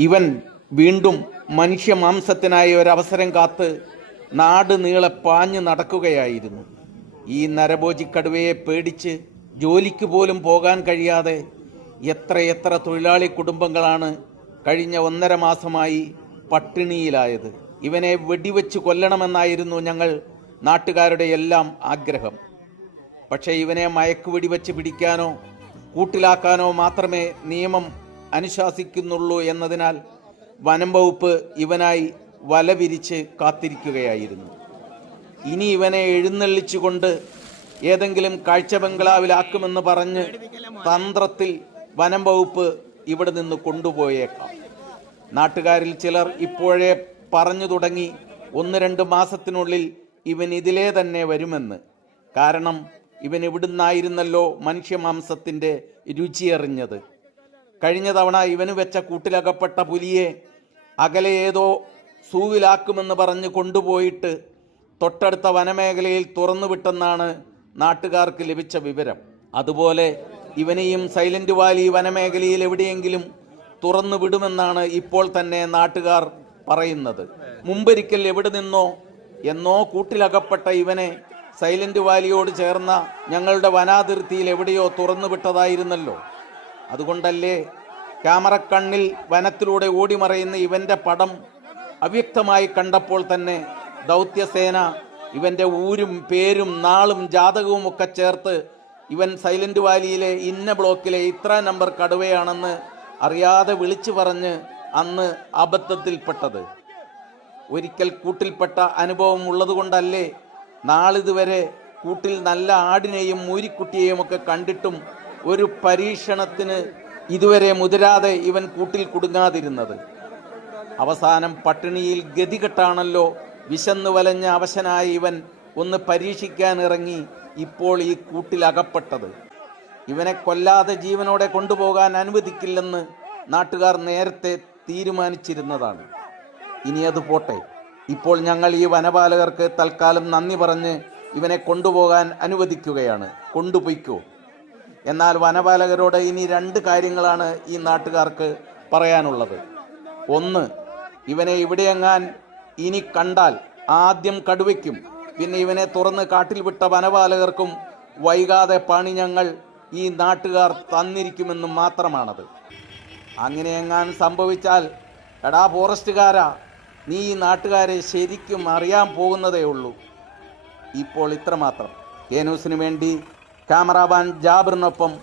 ഇവൻ വീണ്ടും മനുഷ്യ മനുഷ്യമാംസത്തിനായി ഒരവസരം കാത്ത് നാട് നീളെ പാഞ്ഞു നടക്കുകയായിരുന്നു. ഈ നരഭോജി കടുവയെ പേടിച്ച് ജോലിക്ക് പോലും പോകാൻ കഴിയാതെ എത്രയെത്ര തൊഴിലാളി കുടുംബങ്ങളാണ് കഴിഞ്ഞ ഒന്നര മാസമായി പട്ടിണിയിലായത്. ഇവനെ വെടിവെച്ച് കൊല്ലണമെന്നായിരുന്നു ഞങ്ങൾ നാട്ടുകാരുടെ എല്ലാം ആഗ്രഹം. പക്ഷേ ഇവനെ മയക്കുവെടിവെച്ച് പിടിക്കാനോ കൂട്ടിലാക്കാനോ മാത്രമേ നിയമം അനുശാസിക്കുന്നുള്ളൂ എന്നതിനാൽ വനം വകുപ്പ് ഇവനായി വല വിരിച്ച് കാത്തിരിക്കുകയായിരുന്നു. ഇനി ഇവനെ എഴുന്നള്ളിച്ചുകൊണ്ട് ഏതെങ്കിലും കാഴ്ച ബംഗ്ലാവിലാക്കുമെന്ന് പറഞ്ഞ് തന്ത്രത്തിൽ വനം വകുപ്പ് ഇവിടെ നിന്ന് കൊണ്ടുപോയേക്കാം. നാട്ടുകാരിൽ ചിലർ ഇപ്പോഴേ പറഞ്ഞു തുടങ്ങി ഒന്ന് രണ്ട് മാസത്തിനുള്ളിൽ ഇവൻ ഇതിലേ തന്നെ വരുമെന്ന്. കാരണം ഇവൻ ഇവിടുന്നായിരുന്നല്ലോ മനുഷ്യമാംസത്തിന്റെ രുചിയറിഞ്ഞത്? കഴിഞ്ഞ തവണ ഇവന് വെച്ച കൂട്ടിലകപ്പെട്ട പുലിയെ അകലെ ഏതോ സൂവിലാക്കുമെന്ന് പറഞ്ഞ് കൊണ്ടുപോയിട്ട് തൊട്ടടുത്ത വനമേഖലയിൽ തുറന്നുവിട്ടെന്നാണ് നാട്ടുകാർക്ക് ലഭിച്ച വിവരം. അതുപോലെ ഇവനെയും സൈലന്റ് വാലി വനമേഖലയിൽ എവിടെയെങ്കിലും തുറന്നു വിടുമെന്നാണ് ഇപ്പോൾ തന്നെ നാട്ടുകാർ പറയുന്നത്. മുമ്പൊരിക്കൽ എവിടെ നിന്നോ എന്നോ കൂട്ടിലകപ്പെട്ട ഇവനെ സൈലന്റ് വാലിയോട് ചേർന്ന ഞങ്ങളുടെ വനാതിർത്തിയിൽ എവിടെയോ തുറന്നു വിട്ടതായിരുന്നല്ലോ അതുകൊണ്ടല്ലേ ക്യാമറ കണ്ണിൽ വനത്തിലൂടെ ഓടിമറയുന്ന ഇവന്റെ പടം അവ്യക്തമായി കണ്ടപ്പോൾ തന്നെ ദൗത്യസേന ഇവന്റെ ഊരും പേരും നാളും ജാതകവും ഒക്കെ ചേർത്ത് ഇവൻ സൈലന്റ് വാലിയിലെ ഇന്ന ബ്ലോക്കിലെ ഇത്ര നമ്പർ കടുവയാണെന്ന് അറിയാതെ വിളിച്ചു പറഞ്ഞ് അന്ന് അബദ്ധത്തിൽപ്പെട്ടത്. ഒരിക്കൽ കൂട്ടിൽപ്പെട്ട അനുഭവം ഉള്ളതുകൊണ്ടല്ലേ നാളിതുവരെ കൂട്ടിൽ നല്ല ആടിനെയും മൂരിക്കുട്ടിയെയും ഒക്കെ കണ്ടിട്ടും ഒരു പരീക്ഷണത്തിന് ഇതുവരെ മുതിരാതെ ഇവൻ കൂട്ടിൽ കുടുങ്ങാതിരുന്നത്. അവസാനം പട്ടിണിയിൽ ഗതികെട്ടാണല്ലോ വിശന്ന് വലഞ്ഞ അവശനായ ഇവൻ ഒന്ന് പരീക്ഷിക്കാൻ ഇറങ്ങി ഇപ്പോൾ ഈ കൂട്ടിൽ അകപ്പെട്ടത്. ഇവനെ കൊല്ലാതെ ജീവനോടെ കൊണ്ടുപോകാൻ അനുവദിക്കില്ലെന്ന് നാട്ടുകാർ നേരത്തെ തീരുമാനിച്ചിരുന്നതാണ്. ഇനി അത് പോട്ടെ. ഇപ്പോൾ ഞങ്ങൾ ഈ വനപാലകർക്ക് തൽക്കാലം നന്ദി പറഞ്ഞ് ഇവനെ കൊണ്ടുപോകാൻ അനുവദിക്കുകയാണ്. കൊണ്ടുപോയിക്കോ. എന്നാൽ വനപാലകരോട് ഇനി രണ്ട് കാര്യങ്ങളാണ് ഈ നാട്ടുകാർക്ക് പറയാനുള്ളത്. ഒന്ന് ഇവനെ ഇവിടെയെങ്ങാൻ ഇനി കണ്ടാൽ ആദ്യം കടുവയ്ക്കും. പിന്നെ ഇവനെ തുറന്ന് കാട്ടിൽ വിട്ട വനപാലകർക്കും വൈകാതെ പണി ഞങ്ങൾ ഈ നാട്ടുകാർ തന്നിരിക്കുമെന്ന് മാത്രമാണത്. അങ്ങനെയെങ്ങാൻ സംഭവിച്ചാൽ എടാ ഫോറസ്റ്റുകാരാ നീ ഈ നാട്ടുകാരെ ശരിക്കും അറിയാൻ പോകുന്നതേ ഉള്ളൂ. ഇപ്പോൾ ഇത്രമാത്രം. ന്യൂസിന് വേണ്ടി ക്യാമറാമാൻ ജാബിറിനൊപ്പം